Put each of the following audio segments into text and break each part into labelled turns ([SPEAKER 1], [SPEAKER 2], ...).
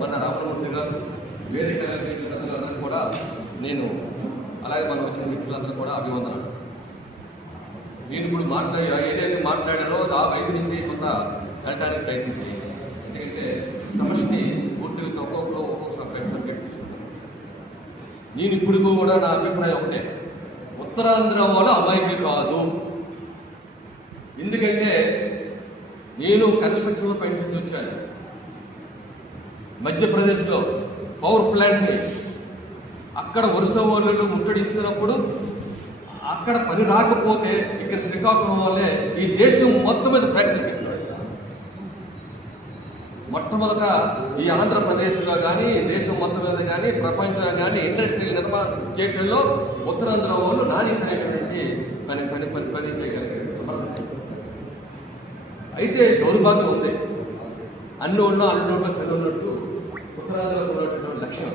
[SPEAKER 1] మన రామమూర్తి గారు వేరే అందరూ కూడా నేను అలాగే మనం వచ్చిన మిత్రులందరూ కూడా అభివందనాలు. నేను ఇప్పుడు మాట్లాడి ఏదైతే మాట్లాడానో ఆ వైపు నుంచి కొంత వెళ్ళడానికి ప్రయత్నం చేయాలి ఎందుకంటే సమస్యని పూర్తిగా ఒక్కొక్కరు ఒక్కొక్క సబ్జెక్ట్ సబ్జెక్ట్ తీసుకుంటాను నేను ఇప్పుడు కూడా నా అభిప్రాయం ఒకటే. ఉత్తరాంధ్ర వాళ్ళు అమాయకులు కాదు. ఎందుకంటే నేను కన్స్ట్రక్షన్ పైన నుంచి వచ్చాను. మధ్యప్రదేశ్లో పవర్ ప్లాంట్ని అక్కడ వరుస వాళ్ళు ముట్టడిస్తున్నప్పుడు అక్కడ పని రాకపోతే ఇక్కడ శ్రీకాకుళం వల్లే ఈ దేశం మొత్తం మీద ఫ్యాక్టరీ పెట్టారు మొట్టమొదట ఈ ఆంధ్రప్రదేశ్లో కానీ దేశం మొత్తం మీద కానీ ప్రపంచంలో కానీ ఇండస్ట్రీ నిర్మాణ చేయటంలో ఉత్తరాంధ్ర వాళ్ళు నాణ్యతమైనటువంటి పని పని పని పని చేయగలిగారు అయితే దౌర్భాగ్యం ఉంది. అన్ని ఉన్నా అన్ని ఉన్నట్టు చదువున్నట్టు ఉన్నటువంటి లక్ష్యం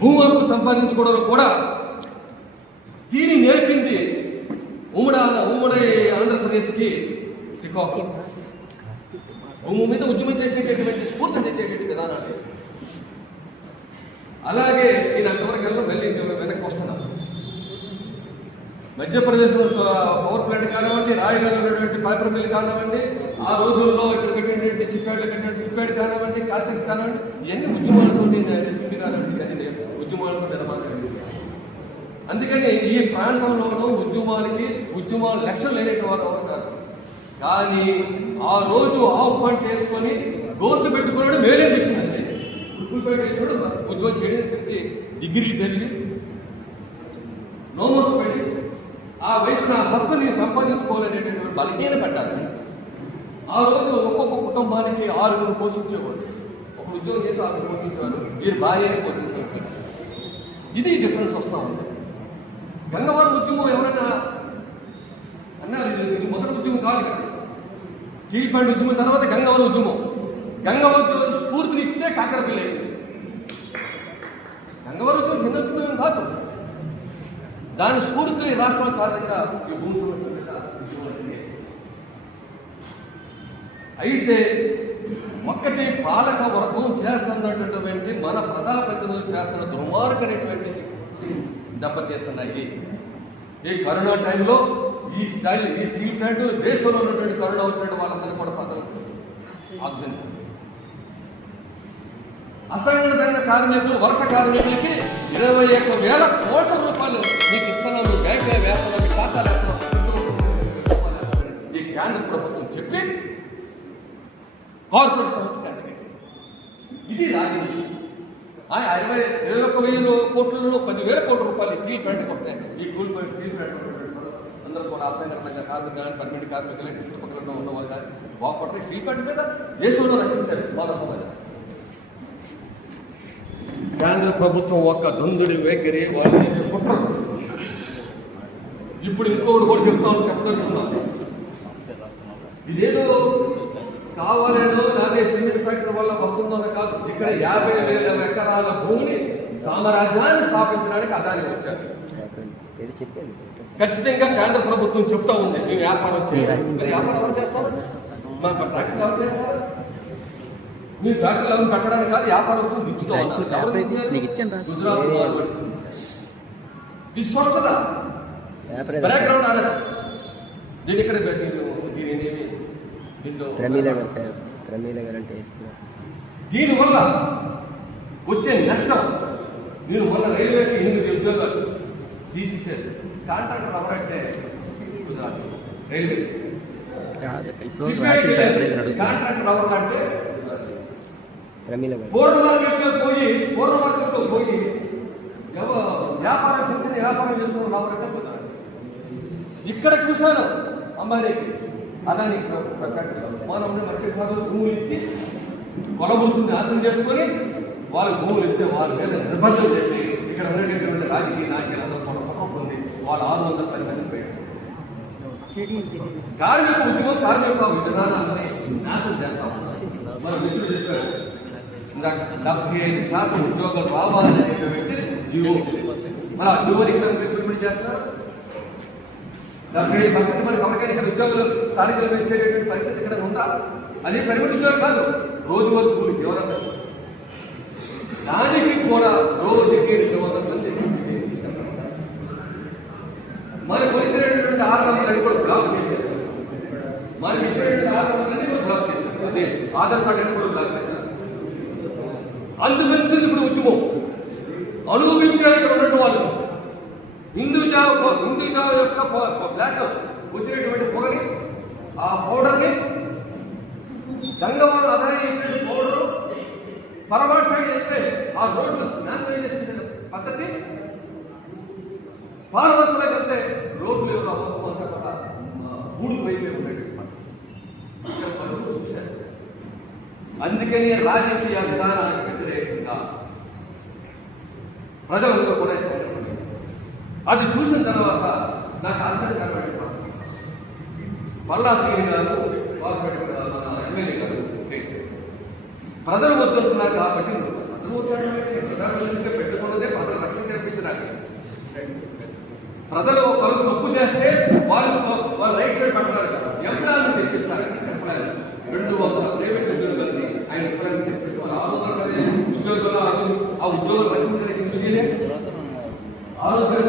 [SPEAKER 1] భూమి హక్కు సంపాదించుకోవడంలో కూడా దీని నేర్పింది ఉమ్మడి ఉమ్మడి ఆంధ్రప్రదేశ్కి శ్రీకాకుళం. భూమి మీద ఉద్యమం చేసేటటువంటి స్ఫూర్తి తెచ్చేటువంటి విధానాలు. అలాగే నేను అంతవరకు వెళ్ళి వెనక్కి వస్తున్నాను మధ్యప్రదేశ్లో పవర్ ప్లాంట్ కానివ్వండి రాయగల్లో ఉన్నటువంటి పేపర్ కానివ్వండి ఆ రోజుల్లో ఇక్కడ కట్టినటువంటి సిప్పాడ్లు కట్టినటువంటి సిప్పాడ్ కానివ్వండి కాల్టెక్స్ కానివ్వండి ఇవన్నీ ఉద్యమాలతో కానివ్వండి ఉద్యమాలతో నిర్మాణం అందుకని ఈ ప్రాంతంలోనూ ఉద్యమాలకి ఉద్యమాలు లక్ష్యం లేనటువంటి వారు అవుతారు కానీ ఆ రోజు ఆఫ్ ఫండ్ వేసుకొని గోసు పెట్టుకున్నాడు మేలే తెచ్చిందండి ఉప్పుపేట వేసాడు ఉద్యోగం చేయడం పెట్టి డిగ్రీలు చదివి నోమోస్ పెట్టి ఆ వైపు నా హక్కుని సంపాదించుకోవాలనేటువంటి బలహీన పెట్టాలి ఆ రోజు ఒక్కొక్క కుటుంబానికి ఆరుగురు పోషించేవారు. ఒక ఉద్యోగం చేసి ఆరుగురు పోషించేవారు. వీరు భార్యని పోషించేవారు. ఇది డిఫరెన్స్ వస్తా ఉంది. గంగవారి ఉద్యమం ఎవరైనా అన్నారు ఇది- మొదటి ఉద్యమం కాదు ఇక్కడ. స్టీల్ ఉద్యమం తర్వాత గంగవర ఉద్యమం. గంగవరం ఉద్యమం స్ఫూర్తినిచ్చితే కాకరపల్లి అయింది. గంగవర ఉద్యమం చిన్న ఉద్యమం కాదు. దాని స్ఫూర్తి ఈ రాష్ట్రం చాలా దగ్గర ఈ భూమి అయితే ఒక్కటి పాలక వర్గం చేస్తున్నటువంటి మన ప్రజాప్రతినిధులు చేస్తున్న దుర్మార్గమైనటువంటి దెబ్బతీస్తున్నాయి. ఈ కరోనా టైంలో ఈ స్టైల్ ఈ స్టీల్ ప్లాంట్ దేశంలో ఉన్నటువంటి కరోనా వచ్చినట్టు వాళ్ళందరూ కూడా ప్రజలు ఆక్సిజన్. అసంఘటిత కార్మికులు వరుస కార్మికులకి ఇరవై ఒక్క వేల కోట్ల ఖాతాలు. ఈ కేంద్ర ప్రభుత్వం చెప్పి కార్పొరేట్ సంస్థ ఇది రాజకీయం ఆ ఇరవై ఇరవై ఒక్క వెయ్యి కోట్లలో పదివేల కోట్ల రూపాయలు స్టీల్ ప్లాంట్కి వస్తాయి ఈ కూల్ ప్లాంట్ స్టీల్ ప్లాంట్ అందరూ కూడా అసంఘటన కార్మికులు కానీ పర్మిట్ కార్మికులు కానీ చుట్టుపక్కల ఉన్న వాళ్ళు కానీ బాగుపడతాయి. స్టీల్ ప్లాంట్ మీద దేశంలో సమాజం. కేంద్ర ప్రభుత్వం ఒక దొందుడి వైఖరి వాళ్ళని కుట్రలు ఇప్పుడు ఇంకొకటి కూడా చెప్తాను చెప్పదలుచున్నాను ఇదేదో కావాలేనో లేకపోతే సిమెంట్ ఫ్యాక్టరీ వల్ల వస్తుందో కాదు. ఇక్కడ యాభై వేల ఎకరాల భూమిని సామ్రాజ్యాన్ని స్థాపించడానికి అదాని వచ్చారు. ఖచ్చితంగా కేంద్ర ప్రభుత్వం చెప్తా ఉంది. మేము వ్యాపారం చేయాలి వ్యాపారం మన ట్యాక్స్ ఎవరు చేస్తారు? మీ ఫ్యాక్టరీలు ఎవరు కట్టడానికి కాదు వ్యాపారస్తులు
[SPEAKER 2] రాసి.
[SPEAKER 1] గుజరాత్. ఇది స్పష్టత. Background RS. దీని ఇక్కడ దీనివల్ల వచ్చే నష్టం నేను మొన్న రైల్వేకి ఎనిమిది ఉద్యోగాలు తీసేసారు కాంట్రాక్టర్ ఎవరంటే? గుజరాత్ రైల్వే కాంట్రాక్టర్ ఎవరంటే? పోయి పోయి వ్యాపారం చేసిన వ్యాపారం చేసుకున్న ఎవరంటే గుజరాత్ ఇక్కడ చూశాను అంబానీకి అదాని మనం మంచి పనులు భూములు ఇచ్చి కొలబుతుని నాశనం చేసుకొని వాళ్ళు భూములు ఇస్తే వాళ్ళ మీద నిర్బంధం చేసి ఇక్కడ ఉండేటటువంటి రాజకీయ నాయకులందరూ కూడా కుట్ర పొంది వాళ్ళు ఆరు వందల పది మంది పోయారు కార్మిక ఉద్యమం కార్మిక విధానాలని నాశనం చేస్తాం. మన మిత్రులు చెప్పారు డెబ్బై ఐదు శాతం ఉద్యోగాలు రావాలని చెప్పి జీవో. మరి ఇక్కడ ఇంప్లిమెంట్ చేస్తారు డెబ్బై ఐదు పర్సెంట్ మనకి అమ్మకానికి ఇక్కడ ఉద్యోగులు స్థానికులు ఇచ్చేటటువంటి పరిస్థితి ఇక్కడ ఉందా? అది పరిమితి ఉద్యోగం కాదు రోజు వరకు కూలికి ఎవరన్నా దానికి కూడా రోజుకి రెండు వందల మంది మరి వచ్చినటువంటి ఆరు వందలని కూడా బ్లాక్ చేశారు. మరి ఇచ్చినటువంటి ఆరు వందలని కూడా బ్లాక్ చేశారు. అదే ఆధార్ కార్డు అని కూడా బ్లాక్ చేశారు. అందుకని ఇప్పుడు ఉద్యమం. అనుభవించడానికి ఇక్కడ ఉన్నట్టు వాళ్ళు హిందూజా హిందూజా యొక్క బ్లాక్ వచ్చినటువంటి పొగని? ఆ పౌడర్ని గంగవాళ్ళు అదాయి ఇచ్చిన పౌడరు పరమాడు సైడ్ అయితే ఆ రోడ్లు నాశనం చేసిన పద్ధతి పారవసలో వెళ్తే రోడ్లు యొక్క మొత్తం అంతా కూడా మూడు పైపే చూశారు. అందుకని రాజకీయ విధానానికి వ్యతిరేకంగా ప్రజలందరూ కూడా చేరబడ్డారు. అది చూసిన తర్వాత నాకు ఆశ్చర్యకరమైన మాట. పల్లా శ్రీ గారు వాల్పేట గారు, మన ఎమ్మెల్యే గారు ప్రజలు వద్దంటున్నారు కాబట్టి ప్రజలు వద్దంటున్నారు ప్రజలు పెట్టుకున్నదే ప్రజలు రక్షణ కల్పించడానికి. ప్రజలు ఒకరు తప్పు చేస్తే వాళ్ళు వాళ్ళు రైట్ సైడ్ పట్టున్నారు కదా. ఎంప్లాయ్మెంట్ తెప్పిస్తారని ఎంప్లాయ్ రెండు వందల ప్రైవేట్ ఉద్యోగులని ఆయన ఎంప్లాయ్మెంట్ తెప్పిస్తారు ఆరు వందల ఉద్యోగులు ఆ- ఉద్యోగులు రక్షించడానికి ఎందుకు ఆరు వందల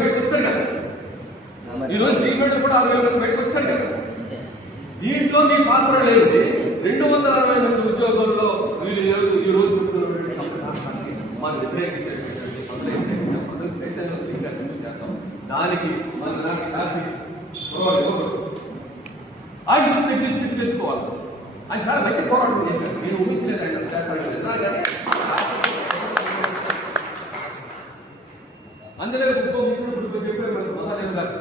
[SPEAKER 1] బయటకు వస్తారు కదా. ఈ రోజు స్టేట్మెంట్ కూడా అరవై మంది బయటకు వచ్చారు కదా. దీంట్లో మీ పాత్ర లేదు రెండు వందల అరవై మంది ఉద్యోగుల్లో వీళ్ళు ఈ రోజు- మనం వ్యతిరేకించేటువంటి పనులు ఏదైతే పనులు చైతన్యం ఇంకా ఎందుకు చేద్దాం? దానికి మన దానికి కాఫీ తెచ్చుకోవాలి ఆయన చాలా మంచి పోరాటం చేశారు నేను ఊహించలేదు ఆయన కానీ అందులో ఇంకో మిత్రుడు ఇప్పుడు చెప్పారు మనకు మహాదేవ్ గారు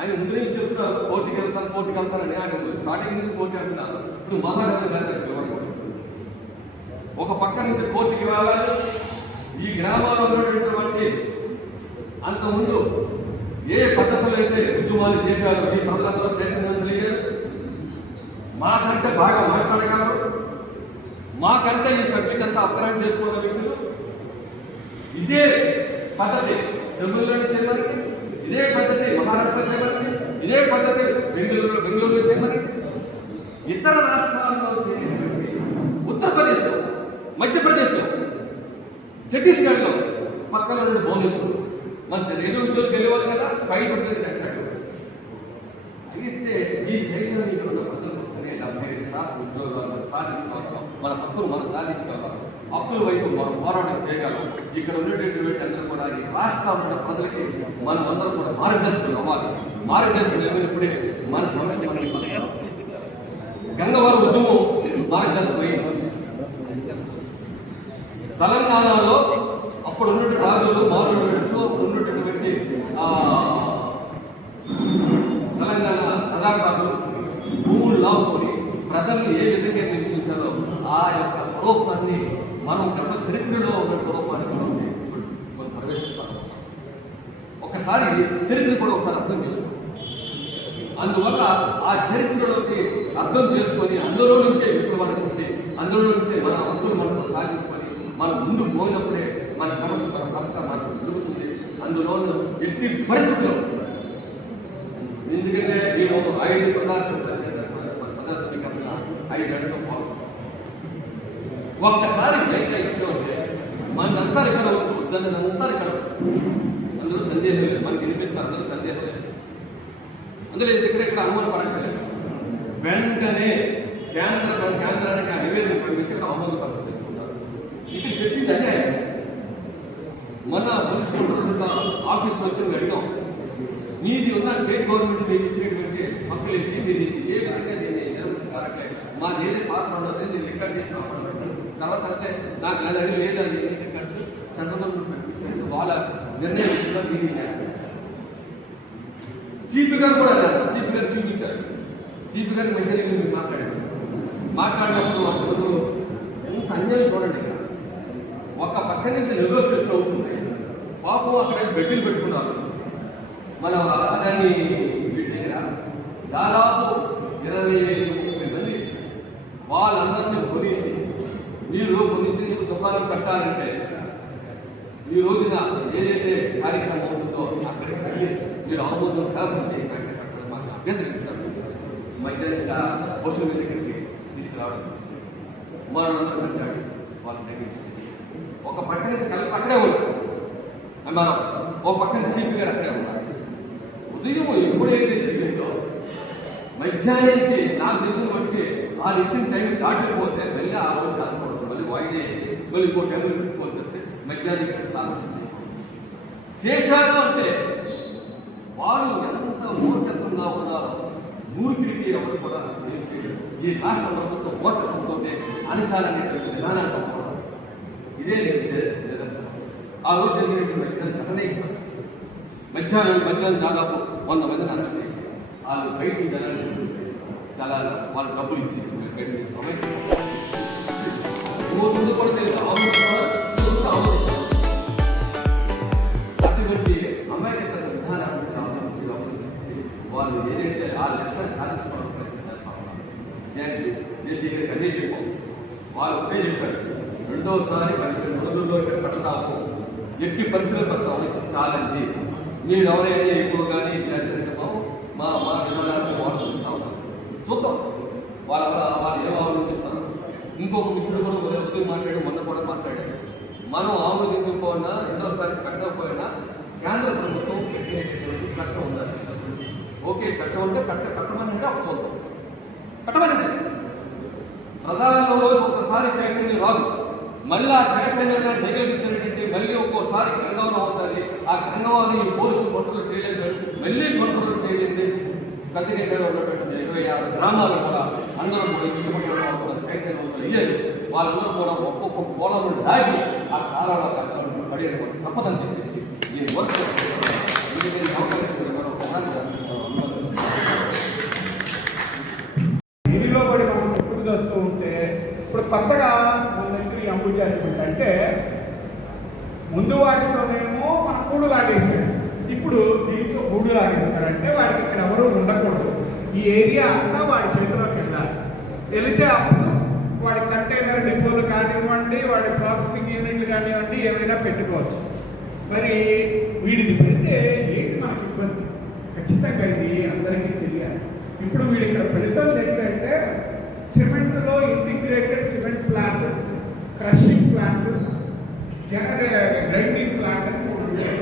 [SPEAKER 1] ఆయన ముందు నుంచి చెప్తున్నారు కోర్టుకి వెళ్తాను కోర్టుకి వెళ్తానని ఆయన స్టార్టింగ్ నుంచి కోర్టు అంటున్నారు ఇప్పుడు మహారాజు గారి ఒక పక్క నుంచి కోర్టుకి వెళ్ళాలి. ఈ గ్రామాల్లో ఉన్నటువంటి అంతకుముందు ఏ పద్ధతులు అయితే ఉద్యమాలు చేశారో ఈ ప్రజలందరూ చైతన్యం మాకంటే బాగా మాట్లాడగలరు. మాకంటే ఈ సబ్జెక్ట్ అంతా అర్థం చేసుకున్న ఇదే పద్ధతి తమిళనాడు చేయమని ఇదే పద్ధతి మహారాష్ట్ర చేయమని ఇదే పద్ధతి బెంగళూరులో బెంగళూరులో చేయమని ఇతర రాష్ట్రాల్లో ఉత్తరప్రదేశ్లో మధ్యప్రదేశ్లో ఛత్తీస్గఢ్లో పక్కన ఉన్న భువనేశ్వర్ మన రైలు ఉద్యోగం వెళ్ళేవాళ్ళు కదా ఫైట్ ఉంటుంది అట్లాడు అయితే ఈ చైతన్యంలో ఉన్న ప్రజలకు వస్తేనే డెబ్బై ఐదు శాతం ఉద్యోగాలు సాధించుకోవాలి. మన హక్కులు మనం సాధించుకోవాలి. హక్కుల వైపు మనం పోరాటం చేయగలం ఇక్కడ ఉండేటటువంటి అందరూ కూడా ఈ రాష్ట్రంలో ఉన్న ప్రజలకి మనం అందరం కూడా మార్గదర్శకులు అవ్వాలి. మార్గదర్శకులు ఇప్పుడే మన సమస్య మనకి గంగవరం ఉద్యమం మార్గదర్శకమైంది తెలంగాణలో అప్పుడు ఉన్నటువంటి రాజులు మారులు ఉన్నటువంటి తెలంగాణ కళాకారులు భూములు లాక్కొని ప్రజల్ని ఏ విధంగా నిరీక్షించారో ఆ యొక్క స్వరూపాన్ని మనం గత చరిత్రలో ఉన్న స్వరూపాన్ని మనం ఇప్పుడు ప్రవేశిస్తాం ఒకసారి చరిత్ర కూడా ఒకసారి అర్థం చేసుకో అందువల్ల ఆ చరిత్రలోకి అర్థం చేసుకొని అందులో నుంచే విప్లవాన్ని పుట్టి అందులో నుంచే మన అందులో మనకు సాధించుకొని మనం ముందు పోయినప్పుడే మన సమస్య మన పరిష్కారం మనకు జరుగుతుంది అందులో ఎట్టి పరిస్థితుల్లో ఎందుకంటే నేను ఐదు ప్రదర్శన ప్రదర్శన ఐదు గంటలు పోవాలి ఒక్కసారి బయట ఇంట్లో ఉంటే మనంతా ఇక్కడ దాన్ని అంతా ఇక్కడ అందులో సందేహం లేదు. మనకి వినిపిస్తారు అందులో సందేహం లేదు. అందులో దగ్గర ఇక్కడ అనుమానం పడక్కర్లేదు. వెంటనే కేంద్ర కేంద్రానికి ఆ నివేదన పంపించి ఇక్కడ ఆమోద పత్రం తెచ్చుకుంటారు. ఇక్కడ చెప్పింది అదే మన మున్సిపల్ ఆఫీస్ వచ్చి అడిగాం మీది ఉన్న స్టేట్ గవర్నమెంట్ ఇచ్చినటువంటి హక్కులు ఏంటి? మీరు ఏ విధంగా దీన్ని నిర్వహిస్తారంటే మాది ఏది పాత్ర ఉండదు నేను రికార్డ్ చేసి రావడం తర్వాత అంటే నాకు అది అది లేదని రికార్డ్స్ చంద్రబాబు పంపిస్తే వాళ్ళ నిర్ణయం ఇచ్చిన చీఫ్ గారు కూడా చీఫ్ గారు చూపించారు. చీఫ్ గారు మధ్యలో మీరు మాట్లాడారు. మాట్లాడినప్పుడు అప్పుడు ఎంత అన్యాయం చూడండి ఒక పక్క నుంచి నెగోసియేషన్ అవుతుంది పాపం అక్కడ బెడ్లు పెట్టుకున్నారు. మన అదాన్ని దగ్గర దాదాపు ఇరవై ఐదు ముప్పై మంది వాళ్ళందరినీ పోలీసి మీరు కొన్నింటిని దుకాణం పెట్టాలంటే ఈ రోజున ఏదైతే కార్యక్రమం ఉంటుందో అక్కడికి మీరు ఆమోదం కలపండి మాకు అభ్యంతరిస్తారు మధ్యాహ్నం పశువుల దగ్గరికి తీసుకురావడం మరణం అంటాడు వాళ్ళని తగ్గించింది ఒక పక్క నుంచి కలిపి అక్కడే ఉన్నారు ఎంఆర్ఎస్ ఒక నుంచి సిపి గారు అక్కడే ఉన్నారు ఉదయం ఎప్పుడైతే జరిగిందో మధ్యాహ్నం నుంచి నాకు తెలిసిన బట్టి వాళ్ళు ఇచ్చిన టైం దాటిపోతే మళ్ళీ ఆ రోజు వాయిదా వేసి మళ్ళీ ఇంకో టైం పెట్టుకోవచ్చు మధ్యాహ్నం ఇక్కడ సాధించింది చేశారు అంటే వారు ఎంత మూర్ఖత్వంగా ఉన్నారో మూర్ఖిడికి ఎవరు కూడా ఏం చేయలేదు ఈ రాష్ట్ర ప్రభుత్వం మూర్ఖత్వంతో అణచాలనేటువంటి విధానాన్ని ఇదే నిదర్శనం ఆ రోజు జరిగినటువంటి మధ్యాహ్నం ఘటనే మధ్యాహ్నం మధ్యాహ్నం దాదాపు వంద మందిని అరెస్ట్ చేసి వాళ్ళు బయటికి జనాలు దళాలు వాళ్ళు డబ్బులు ఇచ్చి మీరు బయట తీసుకోవాలి కూడా తెలియదు ఆమోదిస్తున్నారు, అటువంటి వాళ్ళు ఏదైతే ఆ లక్ష్యాన్ని సాధించుకోవడం ప్రయత్నం దేశీయ గారికి చెప్పాం వాళ్ళు చెప్పారు రెండోసారి రోజుల్లో ఇక్కడ ఎట్టి పరిస్థితులు కడతాము చాలండి మీరు ఎవరైనా ఎక్కువగానే చేస్తారంటే మా మా విధానాన్ని వాళ్ళు చూస్తూ ఉన్నారు చూద్దాం వాళ్ళ వాళ్ళు ఏం ఆలోచిస్తారు ఇంకొక మిత్రుడు కూడా ఒకరు మాట్లాడి మొన్న కూడా మాట్లాడాడు. మనం ఆమోదించకపోయినా ఎన్నోసారి పెట్టకపోయినా కేంద్ర ప్రభుత్వం పెట్టినటువంటి చట్టం ఉండాలి. ఓకే చట్టం అంటే కట్ట కట్టమని అంటే ఒక చూద్దాం కట్టమని ప్రధానంలో ఒకసారి చైతన్యం రాదు. మళ్ళీ ఆ చైతన్యంగా దగ్గరించినటువంటి మళ్ళీ ఒక్కోసారి గంగవరం అవుతుంది. ఆ గంగవారిని ఈ పోలీసు కంట్రోల్ చేయలేదు. మళ్ళీ కంట్రోల్ చేయలేదు. గతిగంటలో ఉన్నటువంటి ఇరవై ఆరు గ్రామాలు కూడా అందరూ కూడా ఇష్టపడడం కూడా చైతన్యవంతులు అయ్యారు వాళ్ళందరూ కూడా ఒక్కొక్క కోలము దాగి ఆ కాలంలో కష్టాలను పడేది తప్పదని చెప్పేసి ఈ వర్క్
[SPEAKER 3] దీనిలో పడి మనం ఎప్పుడు చేస్తూ ఉంటే ఇప్పుడు కొత్తగా మన దగ్గర ఈ అంబుజా అంటే ముందు వాటితోనేమో మన కూడు లాగేసాడు ఇప్పుడు దీంట్లో కూడు లాగేస్తాడంటే వాడికి ఇక్కడ ఎవరు ఈ ఏరియా అంతా వాడి చేతిలోకి వెళ్ళాలి. వెళితే అప్పుడు వాడి కంటైనర్ డిపోలు కానివ్వండి వాడి ప్రాసెసింగ్ యూనిట్లు కానివ్వండి ఏమైనా పెట్టుకోవచ్చు. మరి వీడిది పెడితే ఏంటి నాకు ఇబ్బంది? ఖచ్చితంగా ఇది అందరికీ తెలియాలి. ఇప్పుడు వీడు ఇక్కడ పెడుతుంది ఏంటంటే సిమెంట్లో integrated cement plant crushing plant జనరే grinding plant అని మూడు ఉంటాయి.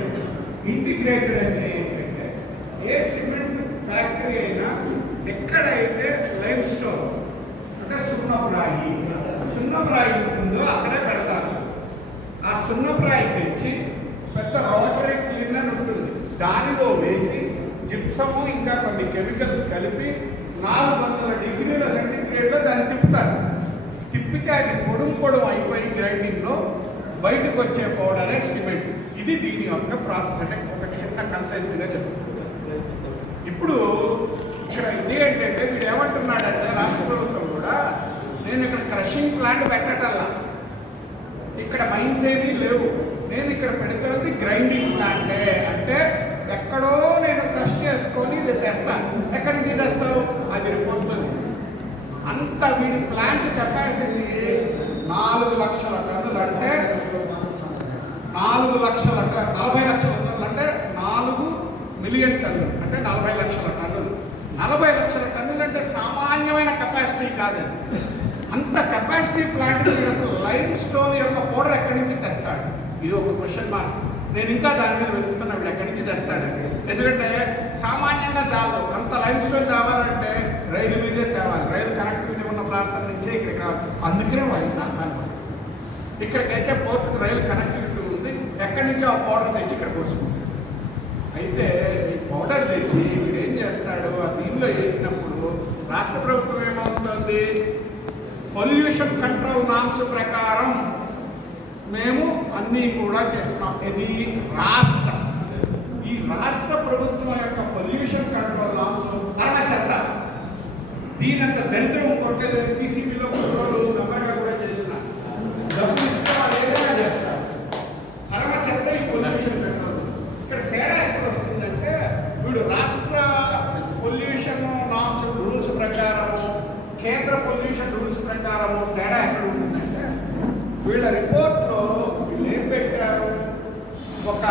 [SPEAKER 3] ఇంటిగ్రేటెడ్ అంటే ఏంటంటే ఏ సిమెంట్ ఫ్యాక్టరీ అయినా ఎక్కడైతే లైమ్ స్టోన్ అంటే సున్నపు రాయి రాయి ఉంటుందో అక్కడే పెడతారు. ఆ సున్నపురాయి తెచ్చి పెద్ద రోటరీ క్లీనర్ ఉంటుంది. దానిలో వేసి జిప్సము ఇంకా కొన్ని కెమికల్స్ కలిపి నాలుగు వందల డిగ్రీల సెంటీగ్రేడ్లో దాన్ని తిప్పుతారు. తిప్పితే అది పొడుము పొడుము అయిపోయి గ్రైండింగ్లో బయటకు వచ్చే పౌడరే సిమెంట్. ఇది దీని యొక్క ప్రాసెస్. అంటే ఒక చిన్న కన్సైజ్గా చెప్తాను ఇప్పుడు ఇక్కడ ఇది ఏంటంటే వీడు ఏమంటున్నాడంటే రాష్ట్ర ప్రభుత్వం కూడా నేను ఇక్కడ క్రషింగ్ ప్లాంట్ పెట్టటల్లా. ఇక్కడ మైన్స్ ఏమీ లేవు. నేను ఇక్కడ పెడుతుంది గ్రైండింగ్ ప్లాంటే అంటే ఎక్కడో నేను క్రష్ చేసుకొని ఇది తెస్తాను. ఎక్కడికి తెస్తావు? అది రిపోర్ట్లో అంత వీడి ప్లాంట్ కెపాసిటీ నాలుగు లక్షల టన్నులు అంటే నాలుగు లక్షల టన్ నలభై లక్షల టన్నులు అంటే నాలుగు మిలియన్ టన్నులు. అంటే నలభై లక్షల టన్నులు. నలభై లక్షల టన్నులు అంటే సామాన్యమైన కెపాసిటీ కాదు. అంత కెపాసిటీ ప్లాంట్ అసలు లైమ్ స్టోన్ యొక్క పౌడర్ ఎక్కడి నుంచి తెస్తాడు? ఇది ఒక క్వశ్చన్ మార్క్ నేను ఇంకా దాని మీద వెతుకుతున్నా వీడు ఎక్కడి నుంచి తెస్తాడు ఎందుకంటే సామాన్యంగా చాలు అంత లైమ్ స్టోన్ కావాలంటే రైలు మీదే తేవాలి. రైలు కనెక్టివిటీ ఉన్న ప్రాంతం నుంచే ఇక్కడికి రావాలి. అందుకనే వాళ్ళు ప్రాంతాన్ని ఇక్కడికైతే పోర్టుకు రైలు కనెక్టివిటీ ఉంది. ఎక్కడి నుంచో ఆ పౌడర్ తెచ్చి ఇక్కడ పోసుకుంటాడు అయితే ఈ పౌడర్ తెచ్చి వీడు ఏం చేస్తాడు వేసినప్పుడు రాష్ట్ర ప్రభుత్వం ఏమవుతుంది? పొల్యూషన్ కంట్రోల్ నామ్స్ ప్రకారం మేము అన్నీ కూడా చేస్తున్నాం. ఇది రాష్ట్ర. ఈ రాష్ట్ర ప్రభుత్వం యొక్క పొల్యూషన్ కంట్రోల్ నామ్స్ అరణ చెత్త దీనంత దరిద్రం కొట్టేది పీసీబీలో కుట్రోలు నమ్మగా కూడా చేసిన డబ్బులు ఇస్తే వాళ్ళు ఏదైనా చేస్తారు పరమ చెత్త ఈ పొల్యూషన్ కంట్రోల్ ఇక్కడ తేడా ఎక్కడ వస్తుందంటే వీడు రాష్ట్ర పొల్యూషన్ నామ్స్ రూల్స్ ప్రకారము కేంద్ర పొల్యూషన్ రూల్స్ ప్రకారము తేడా ఎక్కడ ఉంటుందంటే వీళ్ళ రిపోర్ట్లో వీళ్ళు ఏం పెట్టారు? ఒక